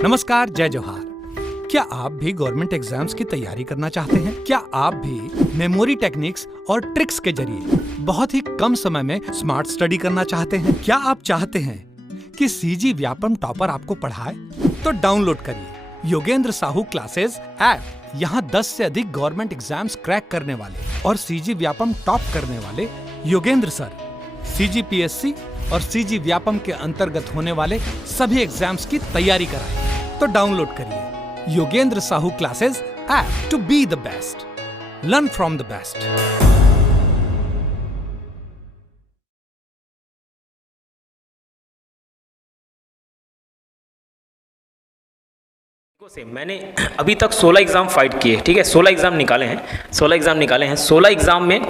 नमस्कार, जय जोहार। क्या आप भी गवर्नमेंट एग्जाम्स की तैयारी करना चाहते हैं? क्या आप भी मेमोरी टेक्निक्स और ट्रिक्स के जरिए बहुत ही कम समय में स्मार्ट स्टडी करना चाहते हैं? क्या आप चाहते हैं कि सीजी व्यापम टॉपर आपको पढ़ाए? तो डाउनलोड करिए योगेंद्र साहू क्लासेस ऐप। यहाँ 10 से अधिक गवर्नमेंट एग्जाम्स क्रैक करने वाले और सीजी व्यापम टॉप करने वाले योगेंद्र सर सीजीपीएससी और सीजी व्यापम के अंतर्गत होने वाले सभी एग्जाम्स की तैयारी कराएं। तो डाउनलोड करिए Yogendra Sahu classes app to be the best, learn from the best. से मैंने अभी तक 16 एग्ज़ाम फाइट किए, ठीक है। 16 एग्ज़ाम निकाले हैं 16 एग्ज़ाम में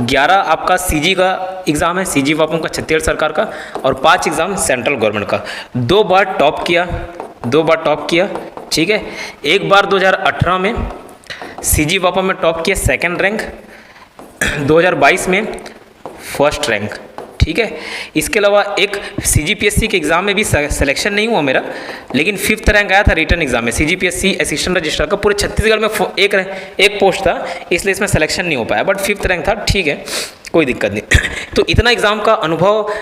11 आपका सीजी का एग्ज़ाम है, सीजी वापम का छत्तीसगढ़ सरकार का, और 5 एग्ज़ाम सेंट्रल गवर्नमेंट का। 2 बार टॉप किया, ठीक है। एक बार 2018 में सीजी वापम में टॉप किया, सेकंड रैंक। 2022 में फर्स्ट रैंक, ठीक है। इसके अलावा एक सीजीपीएससी के एग्ज़ाम में भी सिलेक्शन नहीं हुआ मेरा, लेकिन 5th रैंक आया था रिटर्न एग्ज़ाम में। सीजीपीएससी असिस्टेंट रजिस्ट्रार का पूरे छत्तीसगढ़ में एक पोस्ट था, इसलिए इसमें सिलेक्शन नहीं हो पाया, बट 5th रैंक था, ठीक है, कोई दिक्कत नहीं। तो इतना एग्ज़ाम का अनुभव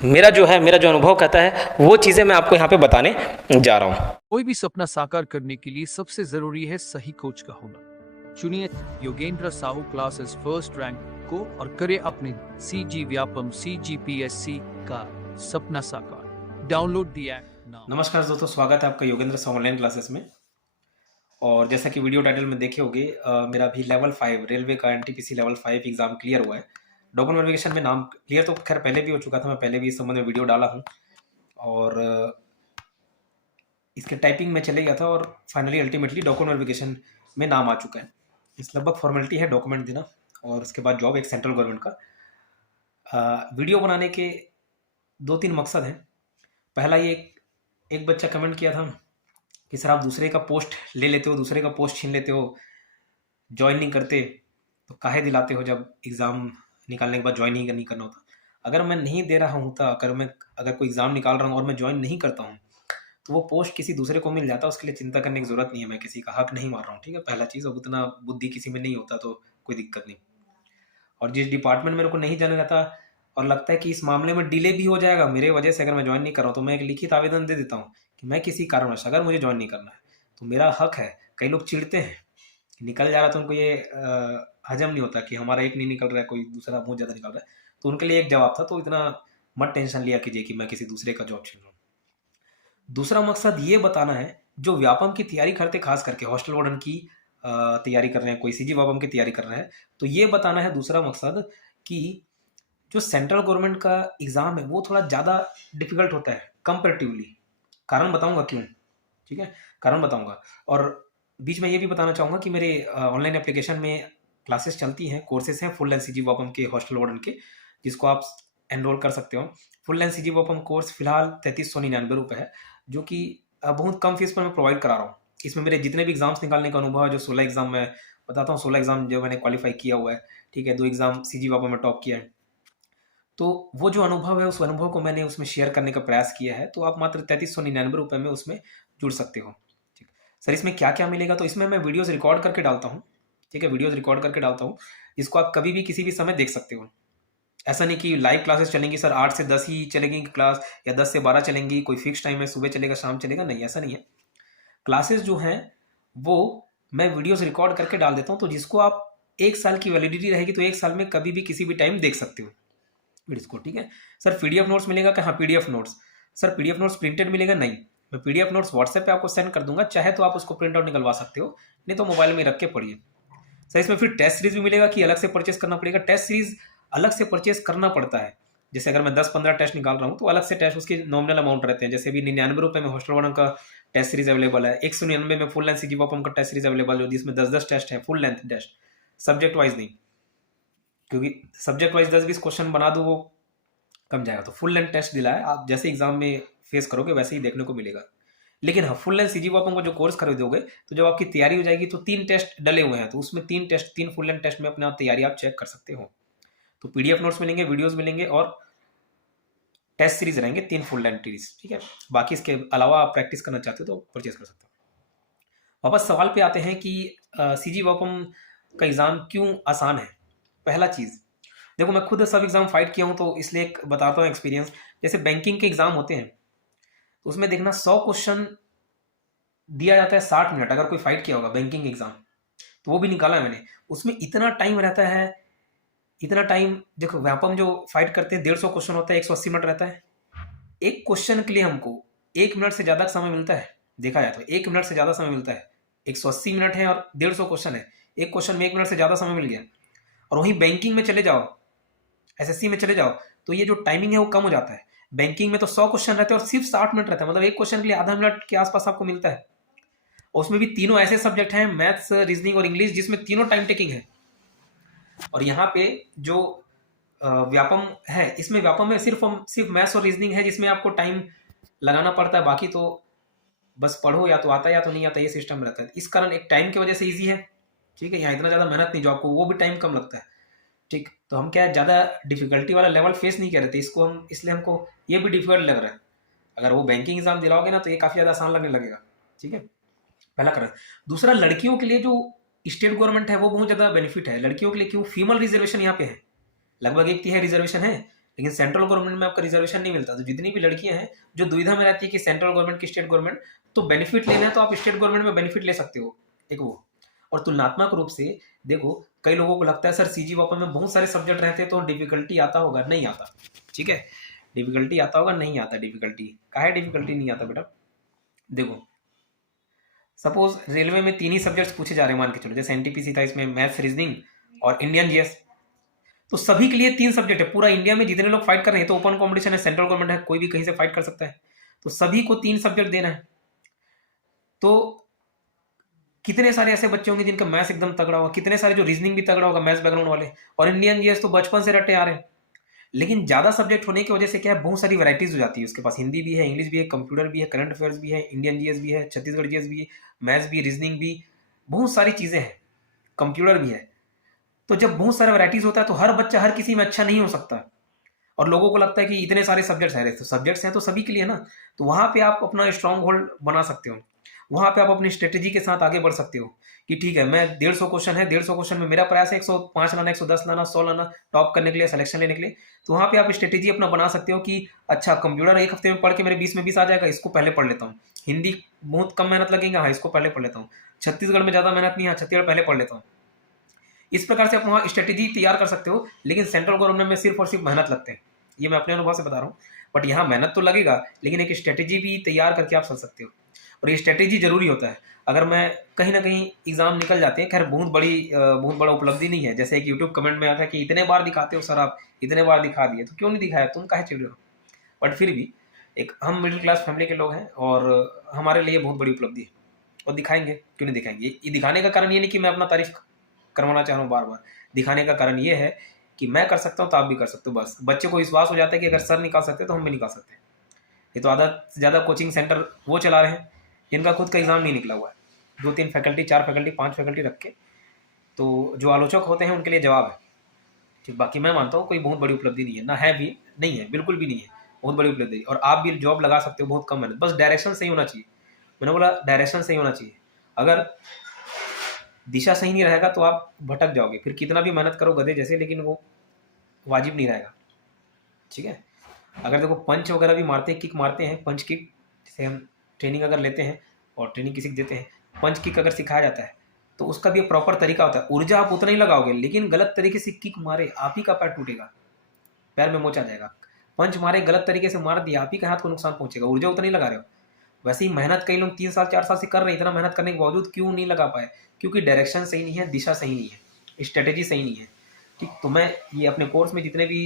मेरा जो अनुभव कहता है वो चीज़ें मैं आपको यहाँ पे बताने जा रहा हूँ। कोई भी सपना साकार करने के लिए सबसे जरूरी है सही कोच का होना। चुनिए Yogendra Sahu classes first rank को और करे अपने सीजी व्यापम सीजीपीएससी का सपना साकार। Download the app now. नमस्कार दोस्तों, स्वागत है आपका योगेंद्र साहू ऑनलाइन क्लासेस में। और जैसा कि वीडियो टाइटल में देखे होंगे, मेरा भी लेवल 5 रेलवे का एनटीपीसी लेवल 5 एग्ज़ाम क्लियर हुआ है। डॉक्यूमेंट वेरिफिकेशन में नाम क्लियर तो खैर पहले भी हो चुका था, मैं पहले भी इस संबंध में वीडियो डाला हूँ और इसके टाइपिंग में चले गया था और फाइनली अल्टीमेटली डॉक्यूमेंट वेरिफिकेशन में नाम आ चुका है। इस लगभग फॉर्मेलिटी है डॉक्यूमेंट देना और उसके बाद जॉब, एक सेंट्रल गवर्नमेंट का। वीडियो बनाने के 2-3 मकसद हैं। पहला ये एक बच्चा कमेंट किया था कि सर आप दूसरे का पोस्ट ले लेते हो, दूसरे का पोस्ट छीन लेते हो, ज्वाइन नहीं करते तो काहे दिलाते हो जब एग्ज़ाम निकालने के बाद ज्वाइन ही नहीं करना होता। अगर मैं नहीं दे रहा हूँ, अगर कोई एग्ज़ाम निकाल रहा हूँ और मैं ज्वाइन नहीं करता हूँ तो वो पोस्ट किसी दूसरे को मिल जाता है, उसके लिए चिंता करने की ज़रूरत नहीं है। मैं किसी का हक नहीं मार रहा हूँ, ठीक है, पहला चीज़। अब उतना बुद्धि किसी में नहीं होता तो कोई दिक्कत नहीं। और जिस डिपार्टमेंट मेरे को नहीं जाना रहता और लगता है कि इस मामले में डिले भी हो जाएगा मेरे वजह से, अगर मैं ज्वाइन नहीं कर रहा हूँ, तो मैं एक लिखित आवेदन दे देता हूँ कि मैं किसी कारणवश अगर मुझे ज्वाइन नहीं करना है तो मेरा हक है। कई लोग चिढ़ते हैं, निकल जा रहा तो उनको ये हजम नहीं होता कि हमारा एक नहीं निकल रहा है, कोई दूसरा बहुत ज़्यादा निकल रहा है। तो उनके लिए एक जवाब था, तो इतना मत टेंशन लिया कीजिए कि मैं किसी दूसरे का जॉब छीन रहा हूँ। दूसरा मकसद ये बताना है, जो व्यापम की तैयारी करते, खास करके हॉस्टल वार्डन की तैयारी कर रहे हैं, कोई सीजी व्यापम की तैयारी कर रहे हैं, तो ये बताना है दूसरा मकसद कि जो सेंट्रल गवर्नमेंट का एग्ज़ाम है वो थोड़ा ज़्यादा डिफिकल्ट होता है कंपेरेटिवली। कारण बताऊंगा क्यों, ठीक है, कारण बताऊंगा। और बीच में ये भी बताना चाहूँगा कि मेरे ऑनलाइन एप्लीकेशन में क्लासेस चलती हैं, कोर्सेस हैं फुल लेंथ सीजी वापम के, हॉस्टल वार्डन के, जिसको आप एनरोल कर सकते हो। फुल लेंथ सीजी वापम कोर्स फिलहाल 3399 रुपये है, जो कि बहुत कम फीस पर मैं प्रोवाइड करा रहा हूँ। इसमें मेरे जितने भी एग्जाम्स निकालने का अनुभव है, जो 16 एग्जाम मैं बताता हूँ, 16 एग्जाम जो मैंने क्वालिफाई किया हुआ है, ठीक है, 2 एग्जाम सीजी वापम में टॉप किया है, तो वो जो अनुभव है उस अनुभव को मैंने उसमें शेयर करने का प्रयास किया है। तो आप मात्र 3399 रुपये में उसमें जुड़ सकते हो। ठीक सर, इसमें क्या क्या मिलेगा? तो इसमें मैं वीडियोज़ रिकॉर्ड करके डालता हूँ, ठीक है, वीडियोज़ रिकॉर्ड करके डालता हूँ। इसको आप कभी भी किसी भी समय देख सकते हो। ऐसा नहीं कि लाइव क्लासेस चलेंगी सर 8 से 10 ही चलेंगी क्लास, या 10 से 12 चलेंगी, कोई फिक्स टाइम है, सुबह चलेगा शाम चलेगा, नहीं, ऐसा नहीं है। क्लासेस जो हैं वो मैं वीडियोज़ रिकॉर्ड करके डाल देता हूँ, तो जिसको आप 1 साल की वैलिडिटी रहेगी, तो 1 साल में कभी भी किसी भी टाइम देख सकते हो वीडियोज़ को, ठीक है। सर पीडीएफ नोट्स मिलेगा क्या? हाँ, PDF notes. Sir PDF notes printed मिलेगा? नहीं, मैं पीडीएफ नोट्स व्हाट्सएप पे आपको सेंड कर दूंगा, चाहे तो आप उसको प्रिंट आउट निकलवा सकते हो, नहीं तो मोबाइल में रख के पढ़िए। सर इसमें फिर टेस्ट सीरीज भी मिलेगा कि अलग से परचेस करना पड़ेगा? टेस्ट सीरीज अलग से परचेस करना पड़ता है। जैसे अगर मैं 10-15 टेस्ट निकाल रहा हूँ तो अलग से टेस्ट, उसके नॉमिनल अमाउंट रहते हैं। जैसे अभी 99 रुपये में हॉस्टल वार्डन का टेस्ट सीरीज अवेलेबल है, 199 में फुल लेंथ सीजी वापम का टेस्ट सीरीज अवेलेबल है, जिसमें 10-10 टेस्ट है, full length test, subject wise नहीं, क्योंकि सब्जेक्ट वाइज 10-20 क्वेश्चन बना दो वो कम जाएगा। तो फुल लेंथ टेस्ट दिला है, आप जैसे एग्जाम में फेस करोगे वैसे ही देखने को मिलेगा। लेकिन हाँ, फुल लेंथ सीजी वापम का जो कोर्स खरीदोगे तो जब आपकी तैयारी हो जाएगी तो 3 टेस्ट डले हुए हैं, तो उसमें 3 फुल लेंथ टेस्ट में अपने आप तैयारी आप चेक कर सकते हो। तो पीडीएफ नोट्स मिलेंगे, वीडियोस मिलेंगे और टेस्ट सीरीज रहेंगे 3 फुल लेंथ सीरीज, ठीक है। बाकी इसके अलावा आप प्रैक्टिस करना चाहते हो तो परचेज कर सकते हो। वापस सवाल पे आते हैं कि सीजी वापम का एग्ज़ाम क्यों आसान है। पहला चीज़ देखो, मैं खुद सब एग्ज़ाम फाइट किया हूँ तो इसलिए एक बताता हूँ एक्सपीरियंस। जैसे बैंकिंग के एग्ज़ाम होते हैं तो उसमें देखना 100 क्वेश्चन दिया जाता है 60 मिनट, अगर कोई फाइट किया होगा बैंकिंग एग्ज़ाम तो वो भी निकाला है मैंने। उसमें इतना टाइम रहता है, इतना टाइम। देखो व्यापम जो फाइट करते हैं 150 क्वेश्चन होता है, 180 मिनट रहता है। एक क्वेश्चन के लिए हमको 1 मिनट से ज़्यादा समय मिलता है, देखा जाए तो 1 मिनट से ज़्यादा समय मिलता है। 180 मिनट है और 150 क्वेश्चन है, एक क्वेश्चन में 1 मिनट से ज़्यादा समय मिल गया। और वहीं बैंकिंग में चले जाओ, एसएससी में चले जाओ तो ये जो टाइमिंग है वो कम हो जाता है। बैंकिंग में तो 100 क्वेश्चन रहते हैं और सिर्फ 60 मिनट रहता है, मतलब एक क्वेश्चन के लिए आधा मिनट के आसपास आपको मिलता है। और उसमें भी तीनों ऐसे सब्जेक्ट हैं, मैथ्स, रीजनिंग और इंग्लिश, जिसमें तीनों टाइम टेकिंग है। और यहाँ पे जो व्यापम है, इसमें व्यापम में सिर्फ मैथ्स और रीजनिंग है जिसमें आपको टाइम लगाना पड़ता है, बाकी तो बस पढ़ो, या तो आता है या तो नहीं आता, ये सिस्टम रहता है। इस कारण एक टाइम की वजह से ईजी है, ठीक है। यहाँ इतना ज़्यादा मेहनत नहीं, जो आपको वो भी टाइम कम लगता है, ठीक। तो हम क्या है, ज़्यादा डिफिकल्टी वाला लेवल फेस नहीं कर रहे थे इसको हम, इसलिए हमको ये भी डिफिकल्ट लग रहा है। अगर वो बैंकिंग एग्जाम दिलाओगे ना तो ये काफ़ी ज़्यादा आसान लगने लगेगा, ठीक है। पहला कारण। दूसरा, लड़कियों के लिए जो स्टेट गवर्नमेंट है वो बहुत ज़्यादा बेनिफिट है लड़कियों के लिए। क्यों? फीमेल रिजर्वेशन यहाँ पे है, लगभग 1/3 रिजर्वेशन है, लेकिन सेंट्रल गवर्नमेंट में आपका रिजर्वेशन नहीं मिलता। तो जितनी भी लड़कियां हैं जो दुविधा में रहती है कि सेंट्रल गवर्नमेंट की स्टेट गवर्नमेंट, तो बेनिफिट लेना है तो आप स्टेट गवर्नमेंट में बेनिफिट ले सकते हो, एक वो। और तुलनात्मक रूप से देखो, कई लोगों को लगता है सर सीजी वापन में बहुत सारे सब्जेक्ट रहते हैं तो डिफिकल्टी आता होगा, नहीं आता, ठीक है। डिफिकल्टी आता होगा, नहीं आता डिफिकल्टी। काहे डिफिकल्टी नहीं आता बेटा? देखो सपोज रेलवे में 3 ही सब्जेक्ट्स पूछे जा रहे हैं, मान के चलो, जैसे एनटीपीसी था, इसमें मैथ्स, रीजनिंग और इंडियन जीएस। तो सभी के लिए 3 सब्जेक्ट है। पूरा इंडिया में जितने लोग फाइट कर रहे हैं, तो ओपन कॉम्पिटिशन है, सेंट्रल गवर्नमेंट है, कोई भी कहीं से फाइट कर सकता है, तो सभी को 3 सब्जेक्ट देना है। तो कितने सारे ऐसे बच्चे होंगे जिनका मैथ्स एकदम तगड़ा होगा, कितने सारे जो रीजनिंग भी तगड़ा होगा, मैथ्स बैकग्राउंड वाले। और इंडियन जीएस तो बचपन से रटे आ रहे हैं। लेकिन ज़्यादा सब्जेक्ट होने की वजह से क्या है, बहुत सारी वैराइटीज हो जाती है उसके पास। हिंदी भी है, इंग्लिश भी है, कंप्यूटर भी है, करंट अफेयर्स भी है, इंडियन जीएस भी है, छत्तीसगढ़ जीएस भी है, मैथ्स भी, रीजनिंग भी, बहुत सारी चीज़ें हैं, कंप्यूटर भी है। तो जब बहुत सारा वैराइटीज होता है तो हर बच्चा हर किसी में अच्छा नहीं हो सकता। और लोगों को लगता है कि इतने सारे सब्जेक्ट्स हैं, तो सब्जेक्ट्स हैं तो सभी के लिए ना। तो वहाँ पे आप अपना स्ट्रॉन्ग होल्ड बना सकते हो, वहाँ पे आप अपनी स्ट्रेटेजी के साथ आगे बढ़ सकते हो कि ठीक है, मैं 150 क्वेश्चन है, 150 क्वेश्चन में मेरा प्रयास है 105 लाना, 110 लाना, 100 लाना, टॉप करने के लिए, सिलेक्शन लेने के लिए। तो वहाँ पे आप स्ट्रेटेजी अपना बना सकते हो कि अच्छा, कंप्यूटर एक हफ्ते में पढ़ के मेरे 20 में 20 आ जाएगा, इसको पहले पढ़ लेता हूँ। हिंदी बहुत कम मेहनत लगेगा, हाँ इसको पहले पढ़ लेता हूँ। छत्तीसगढ़ में ज़्यादा मेहनत नहीं, हाँ छत्तीसगढ़ पहले पढ़ लेता हूँ। इस प्रकार से आप वहाँ स्ट्रेटेजी तैयार कर सकते हो। लेकिन सेंट्रल गवर्नमेंट में सिर्फ और सिर्फ मेहनत लगते हैं, ये मैं अपने अनुभव से बता रहा हूँ। बट यहाँ मेहनत तो लगेगा, लेकिन एक स्ट्रेटेजी भी तैयार करके आप चल सकते हो, और ये स्ट्रेटेजी जरूरी होता है। अगर मैं कहीं ना कहीं एग्जाम निकल जाते हैं, खैर बहुत बड़ा उपलब्धि नहीं है। जैसे एक यूट्यूब कमेंट में आता है कि इतने बार दिखाते हो सर, आप इतने बार दिखा दिए, तो क्यों नहीं दिखाया, तुम काहे चिड़ रहे हो? बट फिर भी एक हम मिडिल क्लास फैमिली के लोग हैं और हमारे लिए बहुत बड़ी उपलब्धि है, और दिखाएंगे, क्यों नहीं दिखाएंगे। ये दिखाने का कारण ये नहीं कि मैं अपना तारीफ करवाना चाह रहा हूँ बार बार। दिखाने का कारण ये है कि मैं कर सकता हूँ तो आप भी कर सकते हो। बस बच्चे को विश्वास हो जाता है कि अगर सर निकाल सकते तो हम भी निकाल सकते हैं। ये तो आधा से ज़्यादा कोचिंग सेंटर वो चला रहे हैं जिनका खुद का एग्ज़ाम नहीं निकला हुआ है, 2-3 फैकल्टी, 4 फैकल्टी, 5 फैकल्टी रख के। तो जो आलोचक होते हैं उनके लिए जवाब है, ठीक। बाकी मैं मानता हूँ कोई बहुत बड़ी उपलब्धि नहीं है, ना है भी, नहीं है, बिल्कुल भी नहीं है बहुत बड़ी उपलब्धि। और आप भी जॉब लगा सकते हो बहुत कम मेहनत, बस डायरेक्शन सही होना चाहिए। मैंने बोला डायरेक्शन सही होना चाहिए। अगर दिशा सही नहीं रहेगा तो आप भटक जाओगे, फिर कितना भी मेहनत करो गधे जैसे, लेकिन वो वाजिब नहीं रहेगा, ठीक है। अगर देखो पंच वगैरह भी मारते हैं, किक मारते हैं, पंच किक, जैसे हम ट्रेनिंग अगर लेते हैं और ट्रेनिंग किसी को देते हैं, पंच किक अगर सिखाया जाता है तो उसका भी एक प्रॉपर तरीका होता है। ऊर्जा आप उतना ही लगाओगे, लेकिन गलत तरीके से किक मारे आप ही का पैर टूटेगा, पैर में मोच आ जाएगा। पंच मारे गलत तरीके से मार दिया, आप ही का हाथ को नुकसान पहुंचेगा, ऊर्जा उतना ही लगा रहे हो। वैसे ही मेहनत कई लोग 3 साल 4 साल से कर रहे हैं, इतना मेहनत करने के बावजूद क्यों नहीं लगा पाए? क्योंकि डायरेक्शन सही नहीं है, दिशा सही नहीं है, स्ट्रेटेजी सही नहीं है, ठीक। तो मैं ये अपने कोर्स में जितने भी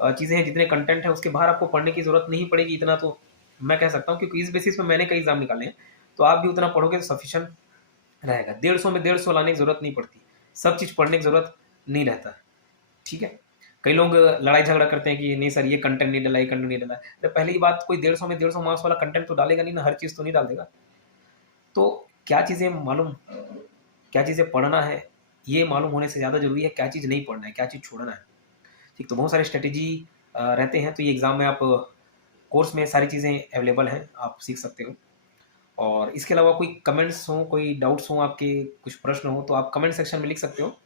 चीज़ें हैं, जितने कंटेंट है, उसके बाहर आपको पढ़ने की जरूरत नहीं पड़ेगी, इतना तो मैं कह सकता हूँ। क्योंकि इस बेसिस पे मैंने कई एग्जाम निकाले हैं, तो आप भी उतना पढ़ोगे तो सफिशिएंट रहेगा। 150 में 150 लाने की जरूरत नहीं पड़ती, सब चीज़ पढ़ने की जरूरत नहीं रहता, ठीक है। कई लोग लड़ाई झगड़ा करते हैं कि नहीं सर ये कंटेंट नहीं डला, ये कंटेंट नहीं डला। तो पहली बात, कोई 150 में 150 मार्क्स वाला कंटेंट तो डालेगा नहीं ना, हर चीज़ तो नहीं डाल देगा। तो क्या चीज़ें मालूम, क्या चीज़ें पढ़ना है, ये मालूम होने से ज़्यादा जरूरी है क्या चीज़ नहीं पढ़ना है, क्या चीज़ छोड़ना है, ठीक। तो बहुत सारे स्ट्रेटेजी रहते हैं, तो ये एग्ज़ाम में आप कोर्स में सारी चीज़ें अवेलेबल हैं, आप सीख सकते हो। और इसके अलावा कोई कमेंट्स हों, कोई डाउट्स हों आपके, कुछ प्रश्न हो तो आप कमेंट सेक्शन में लिख सकते हो।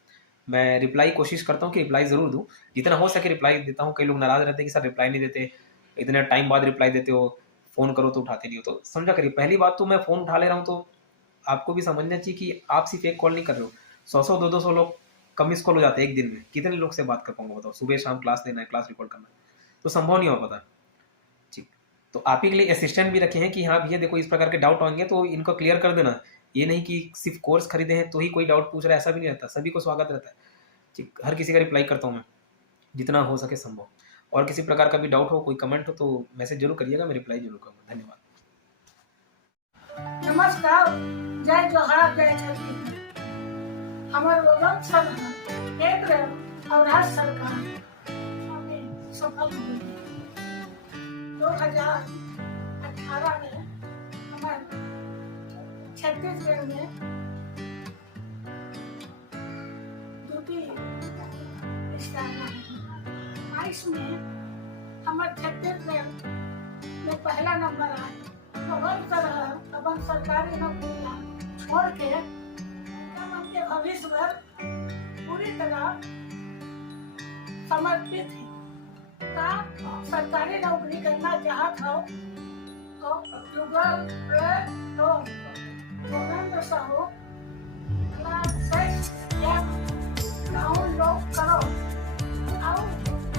मैं रिप्लाई कोशिश करता हूँ कि रिप्लाई ज़रूर दूँ, जितना हो सके रिप्लाई देता हूँ। कई लोग नाराज़ रहते हैं कि सर रिप्लाई नहीं देते, इतने टाइम बाद रिप्लाई देते हो, फ़ोन करो तो उठाते नहीं हो। तो समझा करिए, पहली बात तो मैं फ़ोन उठा ले रहा हूँ तो आपको भी समझना चाहिए कि आप सिर्फ एक कॉल नहीं कर रहे हो, 100-100 200 लोग कम मिस कॉल हो जाते हैं एक दिन में। कितने लोग से बात कर पाऊंगा बताओ? सुबह शाम क्लास लेना है, क्लास रिकॉर्ड करना है, तो संभव नहीं हो पाता। ठीक, तो आप ही के लिए असिस्टेंट भी रखे हैं कि हाँ भैया देखो इस प्रकार के डाउट आएंगे तो इनको क्लियर कर देना। ये नहीं कि सिर्फ कोर्स खरीदे हैं तो ही कोई डाउट पूछ रहा है, ऐसा भी नहीं रहता। सभी को स्वागत रहता है। ठीक, हर किसी का रिप्लाई करता हूँ मैं, जितना हो सके संभव। और किसी प्रकार का भी डाउट हो, कोई कमेंट हो तो मैसेज जरूर करिएगा, मैं रिप्लाई जरूर करूँगा। धन्यवाद। नमस्कार, जय जोहार, जय छत्तीसगढ़। हमारे वजन सब केंद्र और राज्य सरकार हमें सफल हुई। 2018 में हमारे छत्तीसगढ़ में ड्यूटी स्टार्ट हुई। इसमें हमारे छत्तीसगढ़ में पहला नंबर आया। अपन सरकारी नौकरियां छोड़ के अपने भविष्य पर पूरी तरह समर्पित है। सरकारी नौकरी करना चाहता हो तो गूगल पे तो गोविंद साहू क्लास डाउनलोड करो और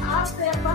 आप पेपर